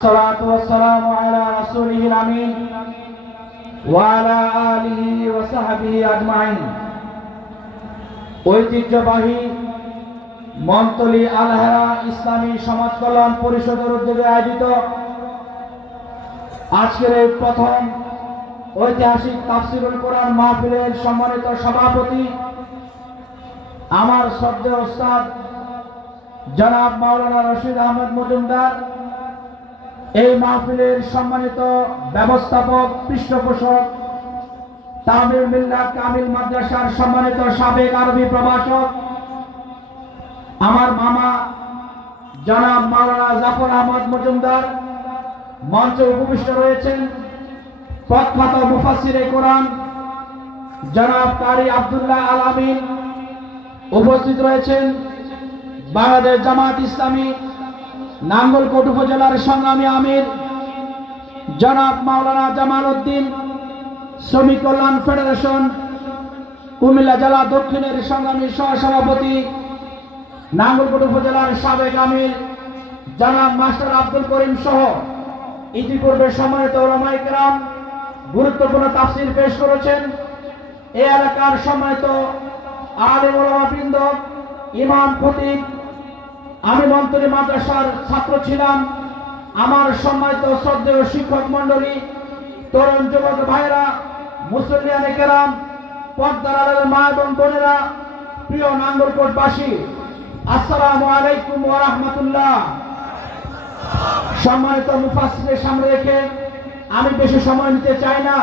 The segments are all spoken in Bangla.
الصلاة والسلام على رسوله الأمين وعلى آله وصحبه أجمعين। ঐতিহ্যবাহী মন্তলী আল-হেরা ইসলামী সমাজ কল্যাণ পরিষদের উদ্যোগে আয়োজিত আজকের এই প্রথম ঐতিহাসিক তাফসীরুল কোরআন মাহফিলের সম্মানিত সভাপতি আমার শ্রদ্ধেয় উস্তাদ জনাব মাওলানা রশিদ আহমেদ মজুমদার, এই মাহফিলের সম্মানিত ব্যবস্থাপক পৃষ্ঠপোষক তামিল মিল্লাত কামিল মাদ্রাসার সম্মানিত সাবেক আরবি প্রভাষক আমার মামা জনাব মাওলানা জাফর আহমদ মজুমদার, মঞ্চে উপবিষ্ট রয়েছেন প্রখ্যাত মুফাসসিরে কোরআন জনাব কারি আব্দুল্লাহ আল আমিন, উপস্থিত রয়েছেন বাংলাদেশ জামাত ইসলামী নাঙ্গলকোট উপজেলার সংগ্রামী আমির জনাব মাওলানা জামাল উদ্দিন, শ্রমিক কল্যাণ ফেডারেশন কুমিল্লা জেলা দক্ষিণের সংগ্রামী সহসভাপতি নাঙ্গলকোট উপজেলার সাবেক আমির জনাব মাস্টার আব্দুল করিম সহ ইতিপূর্বে সম্মানিত উলামায়ে কেরাম গুরুত্বপূর্ণ তাফসীর পেশ করেছেন। এই এলাকার সম্মানিত আলেম ওলামাবৃন্দ, ইমাম খতিব, আমি মন্তলী মাদ্রাসার ছাত্র ছিলাম, আমার সম্মানিত শ্রদ্ধেয় শিক্ষক মন্ডলী, তরুণ যুবক ভাইরা, মুসল্লিয়ানে কেরাম, পর্দার আড়ালের মা এবং বোনেরা, প্রিয় নাঙ্গলকোটবাসী, আসসালামু আলাইকুম ওয়া রাহমাতুল্লাহ। সম্মানিত মুফাসসিরদের সামনে রেখে আমি বেশি সময় নিতে চাই না।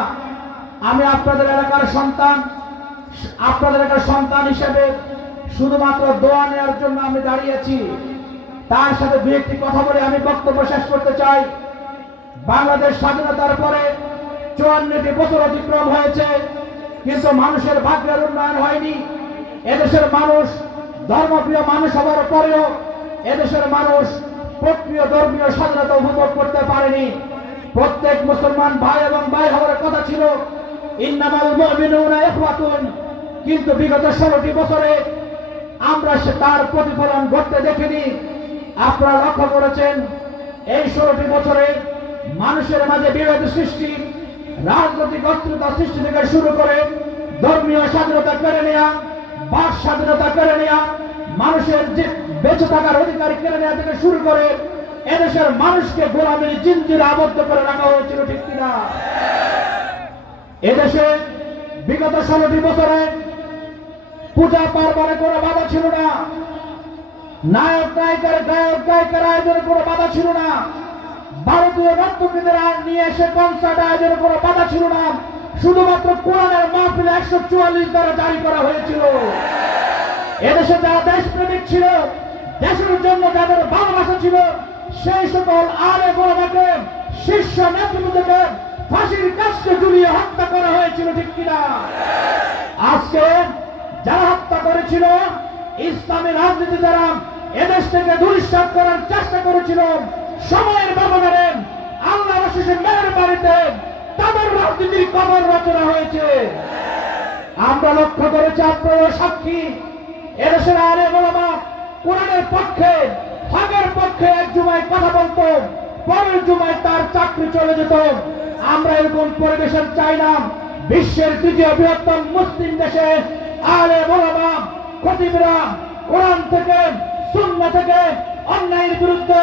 আমি আপনাদের এলাকার সন্তান হিসেবে শুধুমাত্র দোয়া নেওয়ার জন্য আমি দাঁড়িয়েছি। তার সাথে দু একটি কথা বলে আমি বক্তব্য শেষ করতে চাই। বাংলাদেশ স্বাধীনতার পরে 54টি বছর অতিক্রম হয়েছে, কিন্তু মানুষের ভাগ্যের উন্নয়ন হয়নি। এদেশের মানুষ ধর্মপ্রিয় মানুষ হওয়ার পরেও এদেশের মানুষ প্রকৃত ধর্মীয় স্বাধীনতা উপভোগ করতে পারেনি। প্রত্যেক মুসলমান ভাই এবং ভাই হওয়ার কথা ছিল, ইন্নামাল মুমিনুনা ইখওয়াতুন, কিন্তু বিগত 16টি বছরে আমরা তার প্রতিফলন ঘটতে দেখিনি। আপনারা লক্ষ্য করেছেন এই 16টি বছরে মানুষের মাঝে বিভেদ সৃষ্টি, রাজনৈতিক অস্থিরতা সৃষ্টি থেকে শুরু করে ধর্মীয় স্বাধীনতা কেড়ে নেওয়া, বাক স্বাধীনতা কেড়ে নেওয়া, মানুষের যে বেঁচে থাকার অধিকার কেড়ে নেওয়া থেকে শুরু করে এদেশের মানুষকে গোলামির জিনজিরে আবদ্ধ করে রাখা হয়েছিল, ঠিক কিনা? এদেশে বিগত 16টি বছরে পূজা পার্বণে কোনো বাধা ছিল না, গায়ক গায়িকার আয়োজনে কোনো বাধা ছিল না, ভারতীয় নর্তকীদের নিয়ে এসে কনসার্ট আয়োজনে কোনো বাধা ছিল না। শুধুমাত্র কোরআনের মাহফিল 144 দ্বারা জারি করা হয়েছিল। এদেশে যারা দেশপ্রেমিক ছিল, দেশের জন্য যাদের ভালোবাসা ছিল, সেই সকল আলেম ওলামাকে, শীর্ষ নেতৃবৃন্দকে ফাঁসির কাস্টে ঝুলিয়ে হত্যা করা হয়েছিল, ঠিক কিনা? আজকে যারা হত্যা করেছিল, ইসলামী রাজনীতি যারা এদেশ থেকে ধূলিসাৎ করার চেষ্টা করেছিল, সময়ের ব্যবধানে আল্লাহ রাসূলের মেয়ের বাড়িতে তাদের রাজনীতির কবর রচনা হয়েছে। আমরা লক্ষ্য করেছি, আপনারা সাক্ষী, এদেশের আলেম ওলামা কোরআনের পক্ষে, হকের পক্ষে এক জুমায় কথা বলতো, পরের জুমায় তার চাকরি চলে যেত। আমরা এরকম পরিবেশন চাই না। বিশ্বের তৃতীয় বৃহত্তম মুসলিম দেশে আলেম ওলামা খতিবরা কোরআন থেকে, সুন্নাহ থেকে অন্যায়ের বিরুদ্ধে,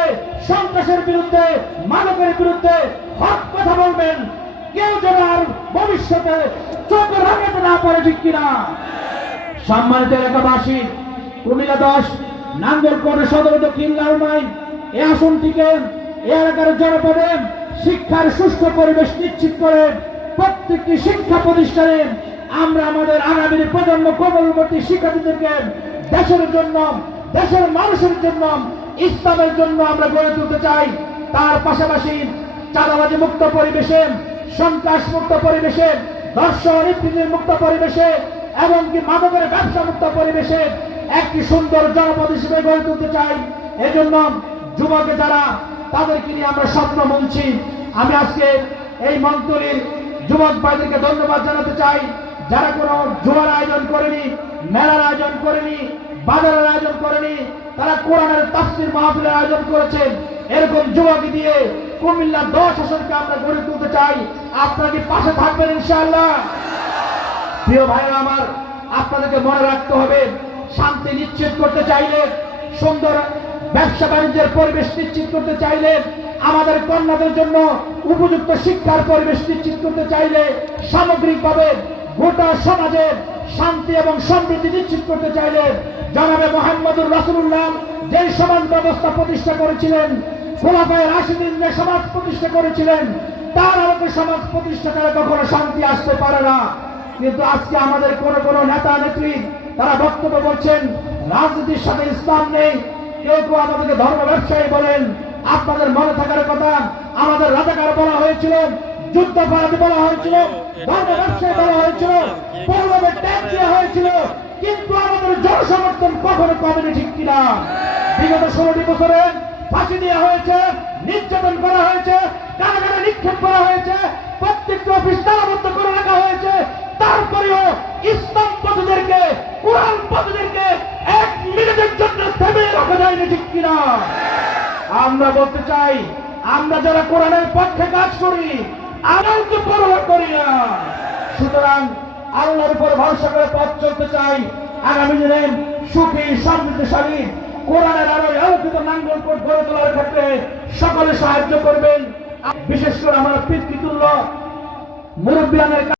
সন্ত্রাসের বিরুদ্ধে, মাদকের বিরুদ্ধে হক কথা বলবেন। কেউ যেন আর ভবিষ্যতে চোখ রাখাতে না পারে, ঠিক কিনা? সম্মানিত এলাকাবাসী, কুমিল্লা 10 নাঙ্গলকোট সদর দক্ষিণ লালমাই এই আসনটিকে এলাকার জনপদে শিক্ষার সুষ্ঠু পরিবেশ নিশ্চিত করে প্রত্যেকটি শিক্ষা প্রতিষ্ঠানে আমরা আমাদের আগামী প্রজন্ম কবলবর্তী শিক্ষার্থীদেরকে দেশের জন্য, দেশের মানুষের জন্য, ইসলামের জন্য আমরা গড়ে তুলতে চাই। তার পাশাপাশি চাঁদাবাজি মুক্ত পরিবেশে, সন্ত্রাস মুক্ত পরিবেশে, ধর্ষণ নিপীড়ন মুক্ত পরিবেশে, এমনকি মাদকের ব্যবসা মুক্ত পরিবেশে একটি সুন্দর জনপদ হিসেবে গড়ে তুলতে চাই। এজন্য যুবকে যারা, তাদেরকে নিয়ে আমরা স্বপ্ন বলছি। আমি আজকে এই মন্তলীর যুবক ভাইদেরকে ধন্যবাদ জানাতে চাই, যারা কোনো জুয়ার আয়োজন করেনি, মেলার আয়োজন করেনি, বাজারের আয়োজন করেনি, তারা কোরআনের তাফসীর মাহফিলের আয়োজন করেছেন। এরকম যুবক দিয়ে কুমিল্লা 10 আসনকে আমরা গড়ে তুলতে চাই। আপনারা কি পাশে থাকবেন ইনশাআল্লাহ? প্রিয় ভাইরা আমার, আপনাদেরকে মনে রাখতে হবে, শান্তি নিশ্চিত করতে চাইলে, সুন্দর ব্যবসা বাণিজ্যের পরিবেশ নিশ্চিত করতে চাইলে, আমাদের কন্যাদের জন্য উপযুক্ত শিক্ষার পরিবেশ নিশ্চিত করতে চাইলে, সামগ্রিকভাবে গোটা সমাজের শান্তি এবং সমৃদ্ধি নিশ্চিত করতে চাইলে, জনাবে মুহাম্মদুর রাসূলুল্লাহ যে সমাজ ব্যবস্থা প্রতিষ্ঠা করেছিলেন, খোলাফায়ে রাশিদিন যে সমাজ প্রতিষ্ঠা করেছিলেন, তার আলোকে সমাজ প্রতিষ্ঠা করে কখনো শান্তি আসতে পারে না। কিন্তু আজকে আমাদের কোন নেতা নেত্রী তারা বক্তব্য বলছেন রাজনীতির সাথে ইসলাম নেই, কেউ কেউ আমাদেরকে ধর্ম ব্যবসায়ী বলেন। আপনাদের মনে থাকার কথা, আমাদের রাজাকার বলা হয়েছিল, যুদ্ধাপরাধী বলা হয়েছিল, ধর্ম ব্যবসায়ী বলা হয়েছিল, পৌরবে ট্যাগ দেওয়া হয়েছিল, কিন্তু আমাদের জনসমর্থন কখনো কমেনি, ঠিক কিনা? বিগত 16টি বছরে ফাঁসি দেওয়া হয়েছে, নির্যাতন করা হয়েছে, কারাগারে নিক্ষেপ করা হয়েছে, প্রত্যেকটি অফিস তালাবদ্ধ করে রাখা হয়েছে। তারপরেও ইসলাম পথীদেরকে, কোরআন পথীদেরকে 1 মিনিটের জন্য থেমে রাখা যায়নি, ঠিক কিনা? আমরা বলতে চাই, আমরা যারা কোরআনের পক্ষে কাজ করি, আল্লাহকে পরোয়া করি না। সুতরাং আল্লাহর উপর ভরসা করে পথ চলতে চাই। আগামী দিনে সুখী সমৃদ্ধশালী কোরআনের আরো আলোকিত নাঙ্গলকোট গড়ে তোলার ক্ষেত্রে সকলে সাহায্য করবেন। বিশেষ করে আমার পিতৃতুল্য মুরব্বিয়ানের